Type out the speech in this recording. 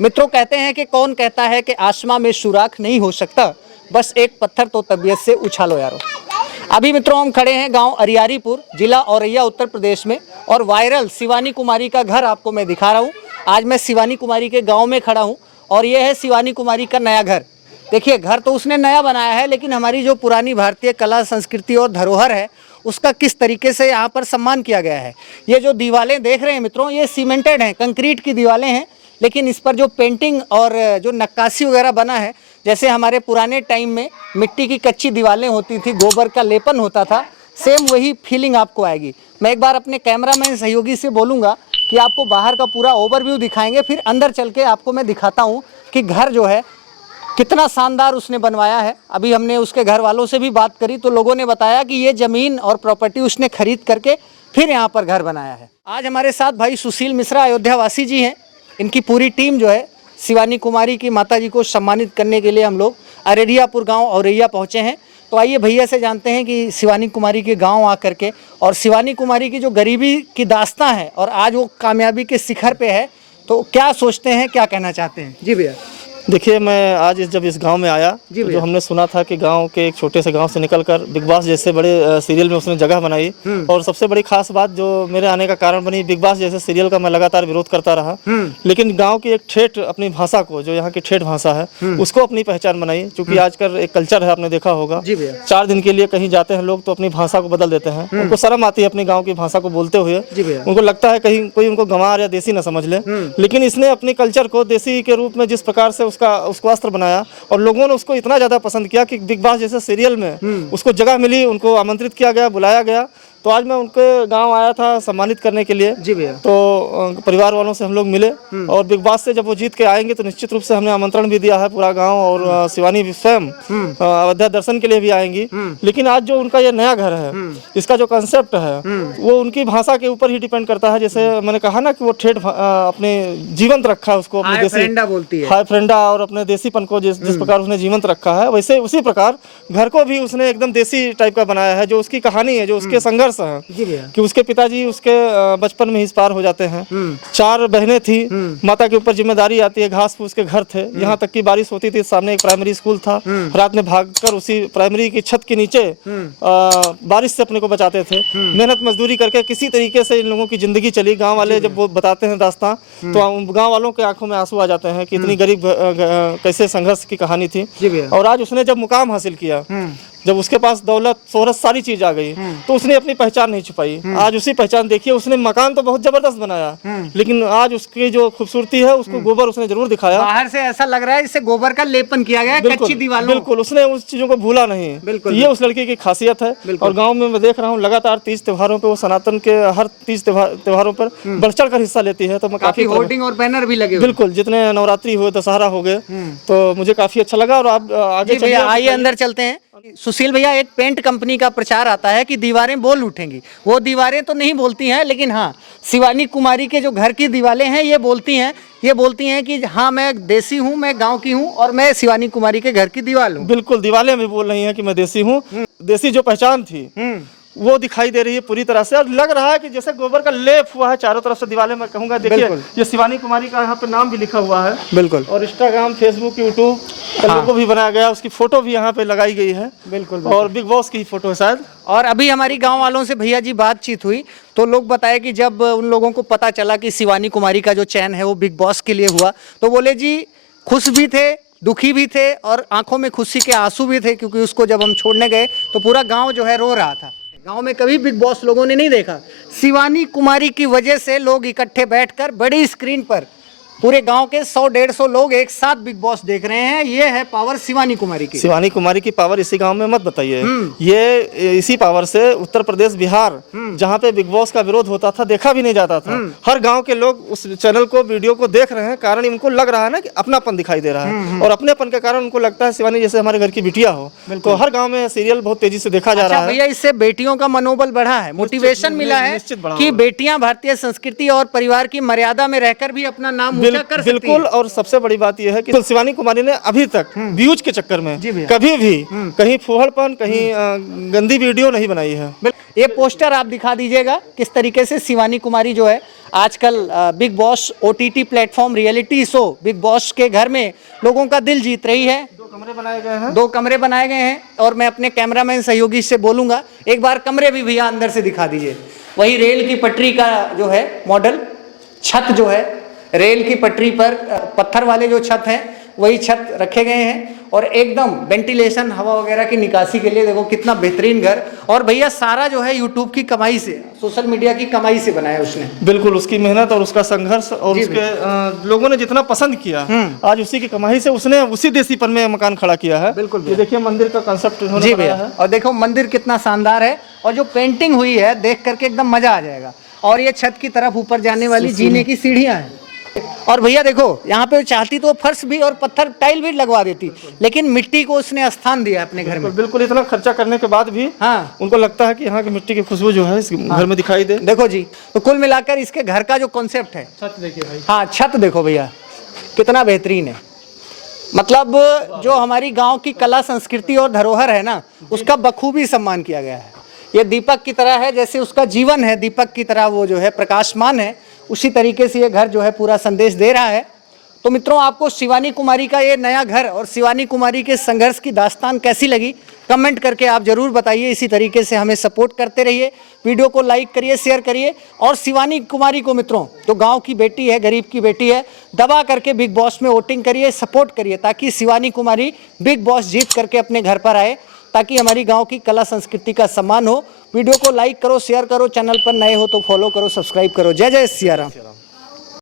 मित्रों, कहते हैं कि कौन कहता है कि आसमां में सुराख नहीं हो सकता, बस एक पत्थर तो तबीयत से उछालो यारो। अभी मित्रों हम खड़े हैं गांव अरियारीपुर, जिला औरैया, उत्तर प्रदेश में, और वायरल शिवानी कुमारी का घर आपको मैं दिखा रहा हूं। आज मैं शिवानी कुमारी के गांव में खड़ा हूं और यह है शिवानी कुमारी का नया घर। देखिए, घर तो उसने नया बनाया है, लेकिन हमारी जो पुरानी भारतीय कला, संस्कृति और धरोहर है उसका किस तरीके से यहाँ पर सम्मान किया गया है। ये जो दीवारें देख रहे हैं मित्रों, ये सीमेंटेड हैं, कंक्रीट की दीवारें हैं, लेकिन इस पर जो पेंटिंग और जो नक्काशी वगैरह बना है, जैसे हमारे पुराने टाइम में मिट्टी की कच्ची दीवारें होती थी, गोबर का लेपन होता था, सेम वही फीलिंग आपको आएगी। मैं एक बार अपने कैमरामैन सहयोगी से बोलूँगा कि आपको बाहर का पूरा ओवरव्यू दिखाएंगे, फिर अंदर चल के आपको मैं दिखाता हूँ कि घर जो है कितना शानदार उसने बनवाया है। अभी हमने उसके घर वालों से भी बात करी तो लोगों ने बताया कि ये ज़मीन और प्रॉपर्टी उसने खरीद करके फिर यहाँ पर घर बनाया है। आज हमारे साथ भाई सुशील मिश्रा अयोध्या वासी जी हैं। इनकी पूरी टीम जो है शिवानी कुमारी की माता जी को सम्मानित करने के लिए हम लोग अरेरियापुर गांव औरैया पहुँचे हैं। तो आइए भैया से जानते हैं कि शिवानी कुमारी के गांव आकर के और शिवानी कुमारी की जो गरीबी की दास्तां है और आज वो कामयाबी के शिखर पे है, तो क्या सोचते हैं, क्या कहना चाहते हैं। जी भैया। देखिए, मैं आज जब इस गांव में आया तो जो हमने सुना था कि गांव के एक छोटे से गांव से निकलकर बिग बॉस जैसे बड़े सीरियल में उसने जगह बनाई, और सबसे बड़ी खास बात जो मेरे आने का कारण बनी, बिग बॉस जैसे सीरियल का मैं लगातार विरोध करता रहा, लेकिन गांव की एक ठेठ अपनी भाषा को, जो यहाँ की ठेठ भाषा है, उसको अपनी पहचान बनाई। क्योंकि आजकल एक कल्चर है, आपने देखा होगा, 4 दिन के लिए कहीं जाते हैं लोग तो अपनी भाषा को बदल देते हैं। उनको शर्म आती है अपनी गाँव की भाषा को बोलते हुए, उनको लगता है कहीं कोई उनको गंवार या देसी न समझ ले। लेकिन इसने अपनी कल्चर को देसी के रूप में जिस प्रकार से उसको अस्त्र बनाया और लोगों ने उसको इतना ज़्यादा पसंद किया कि बिग बॉस जैसे सीरियल में उसको जगह मिली, उनको आमंत्रित किया गया, बुलाया गया। तो आज मैं उनके गांव आया था सम्मानित करने के लिए। जी भैया। तो परिवार वालों से हम लोग मिले और बिग बॉस से जब वो जीत के आएंगे तो निश्चित रूप से हमने आमंत्रण भी दिया है पूरा गांव, और शिवानी स्वयं अयोध्या दर्शन के लिए भी आएंगी। लेकिन आज जो उनका ये नया घर है, इसका जो कंसेप्ट है वो उनकी भाषा के ऊपर ही डिपेंड करता है। जैसे मैंने कहा ना कि वो ठेठ अपने जीवंत रखा है, उसको अपने देसी बोलती है, हाई फ्रेंडा, और अपने देसीपन को जिस प्रकार उसने जीवंत रखा है, वैसे उसी प्रकार घर को भी उसने एकदम देसी टाइप का बनाया है। जो उसकी कहानी है, जो उसके संघर्ष है कि उसके पिताजी उसके बचपन में ही इस पार हो जाते हैं। 4 बहनें थी, माता के ऊपर जिम्मेदारी आती है, घास फूस के घर थे, यहाँ तक कि बारिश होती थी, सामने एक प्राइमरी स्कूल था, रात में भागकर उसी प्राइमरी की छत के नीचे बारिश से अपने को बचाते थे। मेहनत मजदूरी करके किसी तरीके से इन लोगों की जिंदगी चली। गाँव वाले जब वो बताते हैं दास्तां तो गाँव वालों के आंखों में आंसू आ जाते हैं कि इतनी गरीब कैसे संघर्ष की कहानी थी। और आज उसने जब मुकाम हासिल किया, जब उसके पास दौलत, शोहरत, सारी चीज आ गई, तो उसने अपनी पहचान नहीं छुपाई। आज उसी पहचान देखिए, उसने मकान तो बहुत जबरदस्त बनाया, लेकिन आज उसकी जो खूबसूरती है, उसको गोबर उसने जरूर दिखाया। बाहर से ऐसा लग रहा है जैसे गोबर का लेपन किया गया है कच्ची दीवारों। बिल्कुल, उसने उस चीजों को भूला नहीं। बिल्कुल, ये उस लड़की की खासियत है। और गाँव में मैं देख रहा हूँ लगातार तीज त्योहारों पे, वो सनातन के हर तीज त्योहारों पर बढ़ चढ़ कर हिस्सा लेती है। तो मैं काफी होर्डिंग और बैनर भी लगे। बिल्कुल, जितने नवरात्रि हुए, दशहरा हो गए, तो मुझे काफी अच्छा लगा। और आप आगे चलिए, आइए अंदर चलते हैं। सुशील भैया, एक पेंट कंपनी का प्रचार आता है कि दीवारें बोल उठेंगी। वो दीवारें तो नहीं बोलती हैं, लेकिन हाँ, शिवानी कुमारी के जो घर की दीवारें हैं ये बोलती हैं। ये बोलती हैं कि हाँ, मैं देसी हूँ, मैं गांव की हूँ और मैं शिवानी कुमारी के घर की दीवार हूँ। बिल्कुल, दीवारें भी बोल रही हैं कि मैं देसी हूँ। देसी जो पहचान थी वो दिखाई दे रही है पूरी तरह से, और लग रहा है कि जैसे गोबर का लेप हुआ है चारों तरफ से दीवारें। मैं कहूँगा, देखिए, ये शिवानी कुमारी का यहाँ पे नाम भी लिखा हुआ है। बिल्कुल। और इंस्टाग्राम, फेसबुक, यूट्यूब लोगो भी बनाया गया, उसकी फोटो भी यहाँ पे लगाई गई है। बिल्कुल। और बिग बॉस की फोटो है शायद। और अभी हमारी गांव वालों से भैया जी बातचीत हुई तो लोग बताए कि जब उन लोगों को पता चला कि शिवानी कुमारी का जो चयन है वो बिग बॉस के लिए हुआ, तो बोले जी खुश भी थे, दुखी भी थे और आंखों में खुशी के आंसू भी थे, क्योंकि उसको जब हम छोड़ने गए तो पूरा गांव जो है रो रहा था। गांव में कभी बिग बॉस लोगों ने नहीं देखा। शिवानी कुमारी की वजह से लोग इकट्ठे बैठकर बड़ी स्क्रीन पर पूरे गांव के 100-150 लोग एक साथ बिग बॉस देख रहे हैं। ये है पावर शिवानी कुमारी की। शिवानी कुमारी की पावर इसी गांव में मत बताइए। ये इसी पावर से उत्तर प्रदेश, बिहार, जहां पे बिग बॉस का विरोध होता था, देखा भी नहीं जाता था, हर गांव के लोग उस चैनल को, वीडियो को देख रहे हैं। कारण इनको लग रहा है ना कि अपनापन दिखाई दे रहा है, और अपनेपन के कारण उनको लगता है शिवानी जैसे हमारे घर की बिटिया हो। तो हर गाँव में सीरियल बहुत तेजी से देखा जा रहा है। भैया, इससे बेटियों का मनोबल बढ़ा है, मोटिवेशन मिला है कि बेटियां भारतीय संस्कृति और परिवार की मर्यादा में रहकर भी अपना नाम कर सकती है। बिल्कुल। और सबसे बड़ी बात यह है कि शिवानी कुमारी ने अभी तक व्यूज के चक्कर में जी भैया। कभी भी कहीं फूहड़पन, कहीं गंदी वीडियो नहीं बनाई है। ये पोस्टर आप दिखा दीजिएगा किस तरीके से शिवानी कुमारी जो है आजकल big boss OTT platform reality show big boss के घर में लोगों का दिल जीत रही है। 2 कमरे बनाए गए हैं। 2 कमरे बनाए गए हैं और मैं अपने कैमरामैन सहयोगी से बोलूंगा एक बार कमरे भी भैया अंदर से दिखा दीजिए। वही रेल की पटरी का जो है मॉडल, छत जो है रेल की पटरी पर पत्थर वाले जो छत हैं वही छत रखे गए हैं और एकदम वेंटिलेशन, हवा वगैरह की निकासी के लिए देखो कितना बेहतरीन घर। और भैया सारा जो है यूट्यूब की कमाई से, सोशल मीडिया की कमाई से बनाया उसने। बिल्कुल, उसकी मेहनत और उसका संघर्ष और उसके लोगों ने जितना पसंद किया, आज उसी की कमाई से उसने उसी देसीपन में मकान खड़ा किया है। बिल्कुल। ये देखिए मंदिर का कंसेप्ट जी भैया, और देखो मंदिर कितना शानदार है और जो पेंटिंग हुई है देख करके एकदम मजा आ जाएगा। और ये छत की तरफ ऊपर जाने वाली जीने की सीढ़ियां हैं। और भैया देखो यहाँ पे चाहती तो फर्श भी और पत्थर टाइल भी लगवा देती, लेकिन मिट्टी को उसने स्थान दिया अपने घर में। बिल्कुल, इतना खर्चा करने के बाद भी हाँ, उनको लगता है कि यहाँ की मिट्टी की खुशबू जो है इस घर में दिखाई दे। देखो जी, तो कुल मिलाकर इसके घर का जो कॉन्सेप्ट है, छत देखिए भाई। हाँ छत देखो भैया कितना बेहतरीन है। मतलब जो हमारी गांव की कला संस्कृति और धरोहर है ना, उसका बखूबी सम्मान किया गया है। ये दीपक की तरह है, जैसे उसका जीवन है दीपक की तरह वो जो है प्रकाशमान है, उसी तरीके से ये घर जो है पूरा संदेश दे रहा है। तो मित्रों, आपको शिवानी कुमारी का ये नया घर और शिवानी कुमारी के संघर्ष की दास्तान कैसी लगी कमेंट करके आप जरूर बताइए। इसी तरीके से हमें सपोर्ट करते rहिए, वीडियो को लाइक करिए, शेयर करिए। और शिवानी कुमारी को मित्रों, जो गांव की बेटी है, गरीब की बेटी है, दबा करके बिग बॉस में वोटिंग करिए, सपोर्ट करिए, ताकि शिवानी कुमारी बिग बॉस जीत करके अपने घर पर आए, ताकि हमारी गांव की कला संस्कृति का सम्मान हो। वीडियो को लाइक करो, शेयर करो, चैनल पर नए हो तो फॉलो करो, सब्सक्राइब करो। जय जय सिया राम।